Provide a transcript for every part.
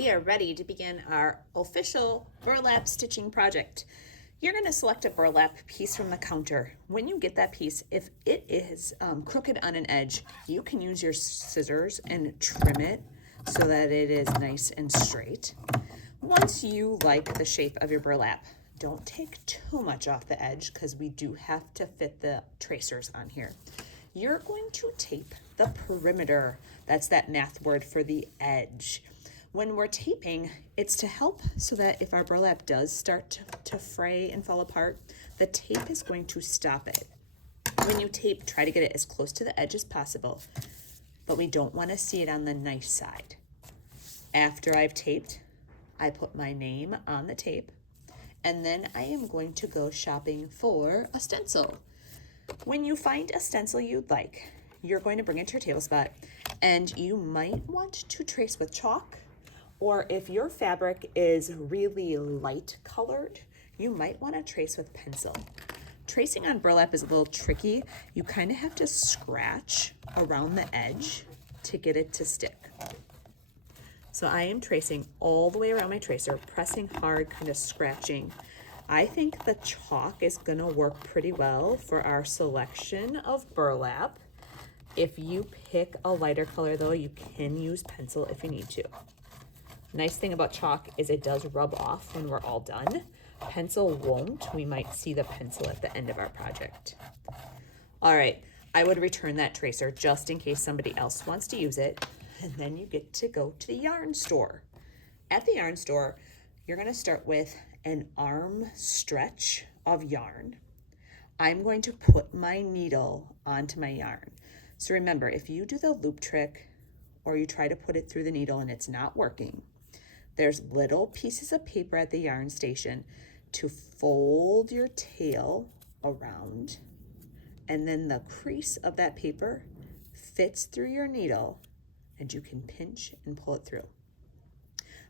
we are ready to begin our official burlap stitching project. You're going to select a burlap piece from the counter. When you get that piece, if it is crooked on an edge, you can use your scissors and trim it so that it is nice and straight. Once you like the shape of your burlap, don't take too much off the edge because we do have to fit the tracers on here. You're going to tape the perimeter. That's that math word for the edge. When we're taping, it's to help so that if our burlap does start to fray and fall apart, the tape is going to stop it. When you tape, try to get it as close to the edge as possible, but we don't want to see it on the nice side. After I've taped, I put my name on the tape, and then I am going to go shopping for a stencil. When you find a stencil you'd like, you're going to bring it to your table spot, and you might want to trace with chalk, or if your fabric is really light colored, you might want to trace with pencil. Tracing on burlap is a little tricky. You kind of have to scratch around the edge to get it to stick. So I am tracing all the way around my tracer, pressing hard, kind of scratching. I think the chalk is gonna work pretty well for our selection of burlap. If you pick a lighter color though, you can use pencil if you need to. Nice thing about chalk is it does rub off when we're all done. Pencil won't. We might see the pencil at the end of our project. All right, I would return that tracer just in case somebody else wants to use it. And then you get to go to the yarn store. At the yarn store, you're gonna start with an arm stretch of yarn. I'm going to put my needle onto my yarn. So remember, if you do the loop trick or you try to put it through the needle and it's not working, there's little pieces of paper at the yarn station to fold your tail around, and then the crease of that paper fits through your needle and you can pinch and pull it through.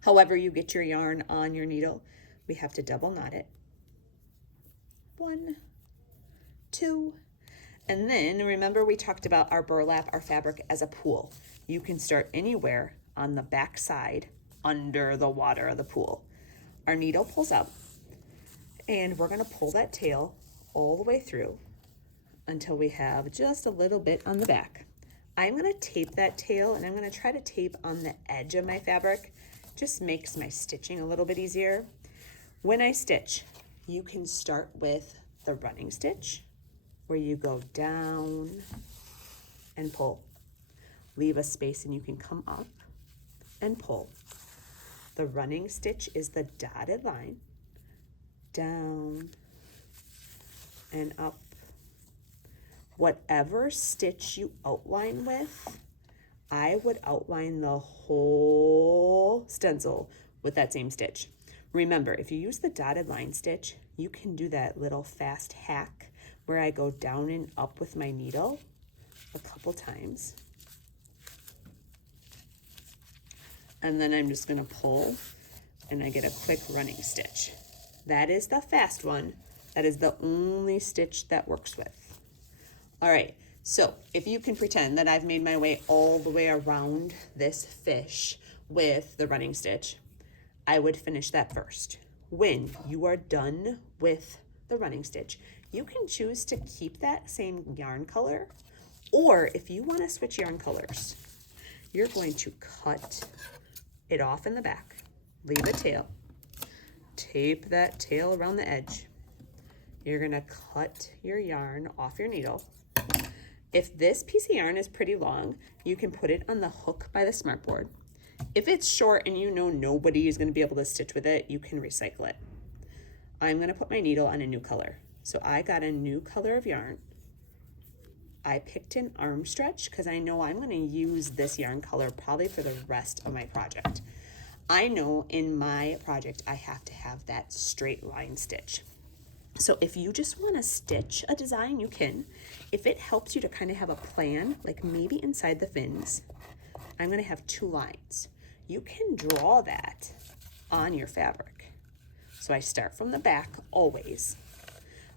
However you get your yarn on your needle, we have to double knot it. 1, 2, and then remember we talked about our burlap, our fabric as a pool. You can start anywhere on the back side under the water of the pool. Our needle pulls up and we're gonna pull that tail all the way through until we have just a little bit on the back. I'm gonna tape that tail and I'm gonna try to tape on the edge of my fabric. Just makes my stitching a little bit easier. When I stitch, you can start with the running stitch where you go down and pull. Leave a space and you can come up and pull. The running stitch is the dotted line, down and up. Whatever stitch you outline with, I would outline the whole stencil with that same stitch. Remember, if you use the dotted line stitch, you can do that little fast hack where I go down and up with my needle a couple times. And then I'm just gonna pull and I get a quick running stitch. That is the fast one. That is the only stitch that works with. All right, so if you can pretend that I've made my way all the way around this fish with the running stitch, I would finish that first. When you are done with the running stitch, you can choose to keep that same yarn color, or if you wanna switch yarn colors, you're going to cut it off in the back, leave a tail, tape that tail around the edge. You're gonna cut your yarn off your needle. If this piece of yarn is pretty long, you can put it on the hook by the smartboard. If it's short and you know nobody is gonna be able to stitch with it, you can recycle it. I'm gonna put my needle on a new color. So I got a new color of yarn. I picked an arm stretch because I know I'm going to use this yarn color probably for the rest of my project. I know in my project I have to have that straight line stitch. So if you just want to stitch a design, you can. If it helps you to kind of have a plan, like maybe inside the fins, I'm going to have 2 lines. You can draw that on your fabric. So I start from the back always.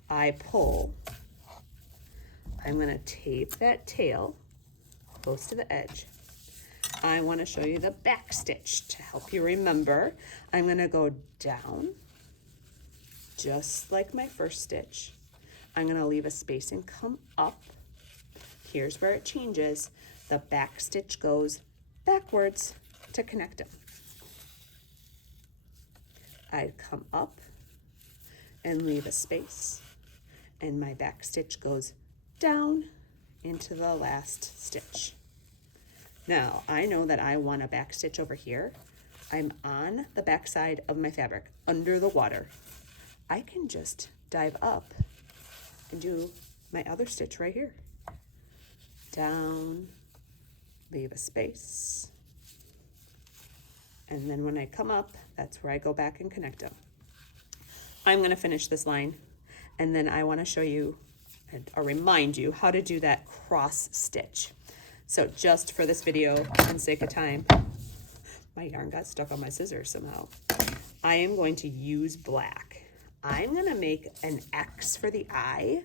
I pull. I'm gonna tape that tail close to the edge. I want to show you the back stitch to help you remember. I'm going to go down just like my first stitch. I'm going to leave a space and come up. Here's where it changes. The back stitch goes backwards to connect them. I come up and leave a space, and my back stitch goes down into the last stitch. Now, I know that I want a back stitch over here. I'm on the back side of my fabric, under the water. I can just dive up and do my other stitch right here. Down, leave a space, and then when I come up, that's where I go back and connect them. I'm going to finish this line, and then I want to show you or remind you how to do that cross stitch. So just for this video and sake of time, my yarn got stuck on my scissors somehow. I am going to use black. I'm going to make an X for the eye.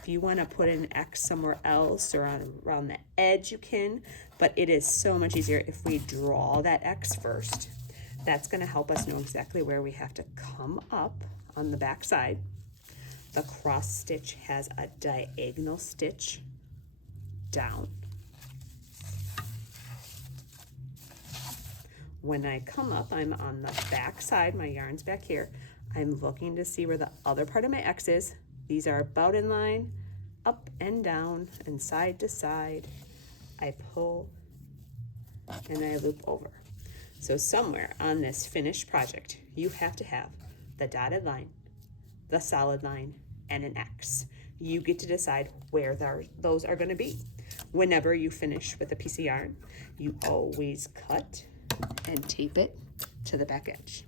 If you want to put an X somewhere else or around the edge, you can, but it is so much easier if we draw that X first. That's going to help us know exactly where we have to come up on the back side. The cross stitch has a diagonal stitch down. When I come up, I'm on the back side, my yarn's back here. I'm looking to see where the other part of my X is. These are about in line, up and down and side to side. I pull and I loop over. So somewhere on this finished project, you have to have the dotted line, the solid line, and an X. You get to decide where those are going to be. Whenever you finish with a piece of yarn, you always cut and tape it to the back edge.